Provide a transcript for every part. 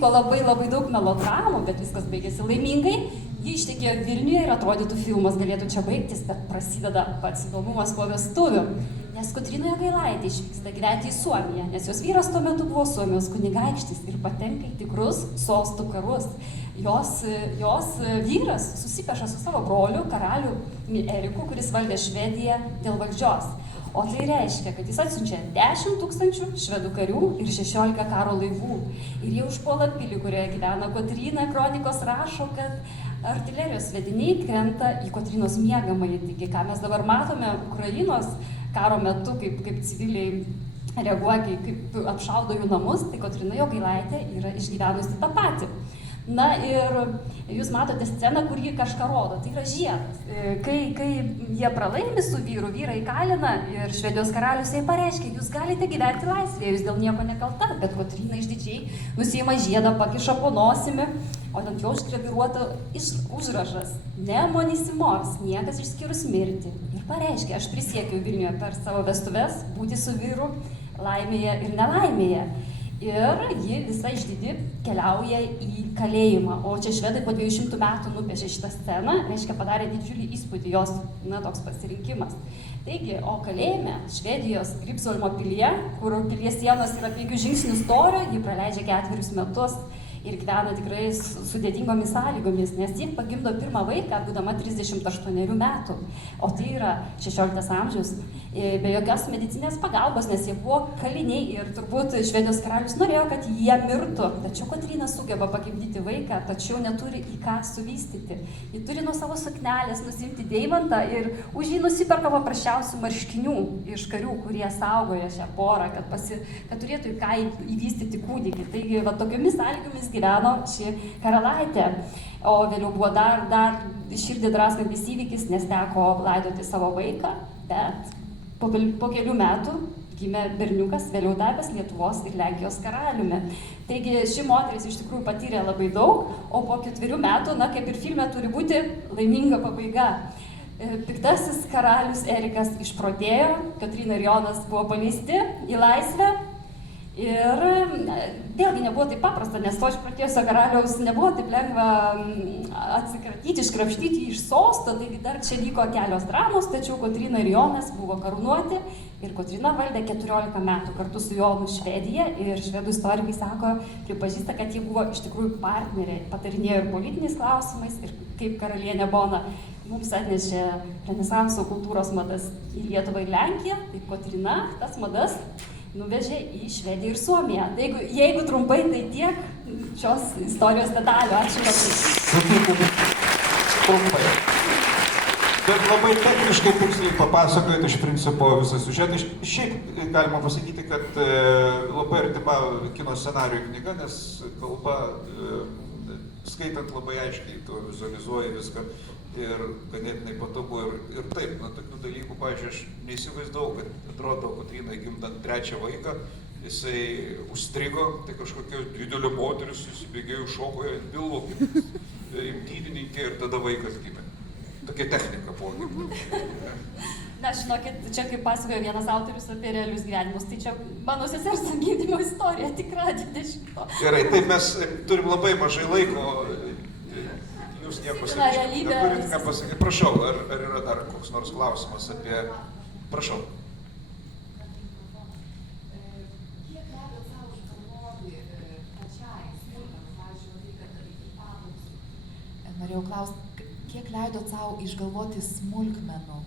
vyko labai daug melodramų, bet viskas baigėsi laimingai. Ji ištekėjo Vilniuje ir atrodytų filmas galėtų čia baigtis, bet prasideda pats įdomumas po vestuvių. Nes Kotryna Jogailaitė išvyksta gyventi į Suomiją, nes jos vyras tuo metu buvo Suomijos kunigaikštis ir patenka į tikrus sostų karus. Jos vyras susipeša su savo broliu, karaliu Eriku, kuris valdė Švediją dėl valdžios. O tai reiškia, kad jis atsiunčia 10 000 švedų karių ir 16 karo laivų. Ir jie užpuola pilį, kurioje gyvena Kotryna. Kronikos rašo, kad artilerijos sviediniai krenta į Kotrynos miegamąjį. Taigi, ką mes dabar matome Ukrainos karo metu, kaip civiliai reaguoja, kaip apšaudo jų namus, tai Kotryna Jogailaitė yra išgyvenusi tą patį. Na ir jūs matote sceną, kur jį kažką rodo, tai yra žiedas. Kai jie pralaimi su vyru, vyrą įkalina ir Švedijos karalius jai pareiškia, jūs galite gyventi laisvėje, jūs dėl nieko nekalta, bet Kotryna išdidžiai nusiima žiedą, pakiša po nosimi, o ant jo užgraviruota užrašas Nemonisimors, niekas išskyrus mirtį. Ir pareiškia, aš prisiekiau Vilniuje per savo vestuves būti su vyru laimėje ir nelaimėje. Ir ji visa išdidi keliauja į kalėjimą. O čia švedai po 200 metų nupiešė šitą sceną, reiškia padarė didžiulį įspūdį jos, toks pasirinkimas. Taigi, o kalėjime, Švedijos Gripsholmo pilyje, kur pilies sienos yra 5 žingsnių storio, ji praleidžia 4 metus ir gyvena tikrai sudėtingomis sąlygomis, nes ji pagimdo pirmą vaiką, būdama 38 metų, o tai yra 16 amžius, be jokios medicinės pagalbos, nes jie buvo kaliniai ir turbūt Švedijos karalius norėjo, kad jie mirtų. Tačiau Kotryna sugeba pagimdyti vaiką, tačiau neturi į ką suvystyti. Ji turi nuo savo suknelės nusimti deimantą ir už jį nusiperka paprasčiausių marškinių iš karių, kurie saugoja šią porą, kad turėtų į ką įvystyti kūdikį. Taigi, tokiomis sąlygomis gyveno ši karalaitė. O vėliau buvo dar širdį draskantis įvykis, nes teko laidoti savo vaiką, bet po kelių metų gimė berniukas, vėliau tapęs Lietuvos ir Lenkijos karaliumi. Taigi ši moteris iš tikrųjų patyrė labai daug, o po 4 metų, kaip ir filme, turi būti laiminga pabaiga. Piktasis karalius Erikas išprotėjo, Kotryna ir Jonas buvo paleisti į laisvę. Ir vėlgi nebuvo taip paprasta, nes to išprotėjusio karaliaus nebuvo taip lengva atsikratyti, iškrapštyti iš sosto, taigi dar čia vyko kelios dramos, tačiau Kotryna ir Jonas buvo karūnuoti ir Kotryna valdė 14 metų kartu su Jonu Švediją ir švedų istorikai sako, pripažįsta, kad jie buvo iš tikrųjų partneriai, patarinėjo ir politiniais klausimais ir kaip karalienė Bona mums atnešė renesanso kultūros madas į Lietuvą ir Lenkiją, taip Kotryna tas madas nuvežė į Švediją ir Suomiją. Tai jeigu trumpai, tai tiek šios istorijos detalių. Ačiū labai. Trumpai. Bet labai techniškai tiksliai papasakojate iš principo visą siužetą. Šiaip galima pasakyti, kad labai artima kino scenarijų knyga, nes kalba, skaitant labai aiškiai, tu vizualizuoji viską ir ganėtinai patogu ir taip, tokių dalykų, pavyzdžiui, aš neįsivaizdavau, kad atrodo Kotrynai gimdant 3 vaiką, jisai užstrigo, tai kažkokia didelė moteris susibėgėjo, šokoje ant pilvo, imtynininkė ir tada vaikas gimė. Tokia technika buvo gimta. Na, žinokit, čia kaip pasakojo vienas autorius apie realius gyvenimus, tai čia mano sesers gimdymo istorija, tikra 20-o. Gerai, taip mes turim labai mažai laiko. Jūs nieko neturite ką pasakyti. Prašau, ar yra dar koks nors klausimas apie... Prašau. Kiek leido savo išgalvoti pačiai smulkmeną, pavyzdžiui, kad į patalus? Norėjau klausti, kiek leido savo išgalvoti smulkmenų?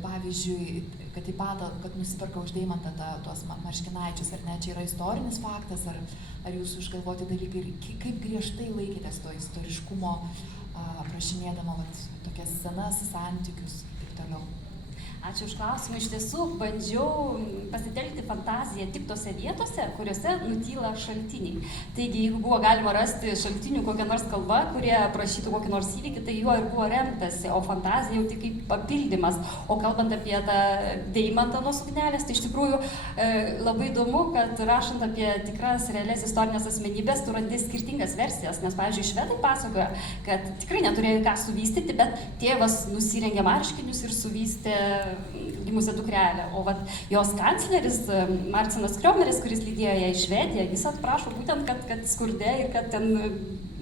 Pavyzdžiui, kad nusipirka už deimantą tuos marškinaičius, ar ne, čia yra istorinis faktas, ar jūsų išgalvoti dalykai ir kaip griežtai laikėtės to istoriškumo, aprašinėdama tokias scenas, santykius ir taip toliau. Ačiū už klausimą. Iš tiesų, bandžiau pasitelkti fantaziją tik tose vietose, kuriuose nutyla šaltiniai. Taigi, jeigu buvo galima rasti šaltinių kokią nors kalbą, kurie aprašytų kokį nors įvykį, tai juo ir buvo remtasi, o fantazija jau tik kaip papildymas. O kalbant apie tą deimantą nuo suknelės, tai iš tikrųjų labai įdomu, kad rašant apie tikras realias istorinės asmenybės, tu randi skirtingas versijas, nes, pavyzdžiui, švedai pasakoja, kad tikrai neturėjo ką suvystyti, bet tėvas nusirengė marškinius ir suvystė gimusią dukrelę. O vat, jos kancleris Marcinas Kriomeris, kuris lydėjo ją į Švediją, jis atprašo būtent, kad skurde ir kad ten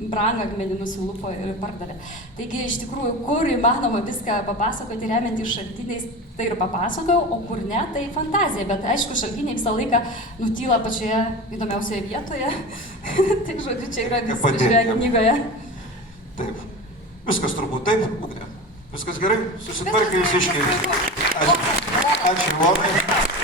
brangakmenį nusilupo ir pardavė. Taigi iš tikrųjų, kur įmanoma viską papasakoti remiantis šaltiniais, tai ir papasakojau, o kur ne, tai fantazija. Bet aišku, šaltiniai visą laiką nutyla pačioje įdomiausioje vietoje. Tai žodžiu, čia yra viskas šioje knygoje. Taip. Viskas turbūt taip, Ugnė. Viskas gerai? Susitvarkė visi iškėlė. Ačiū, Ilonai.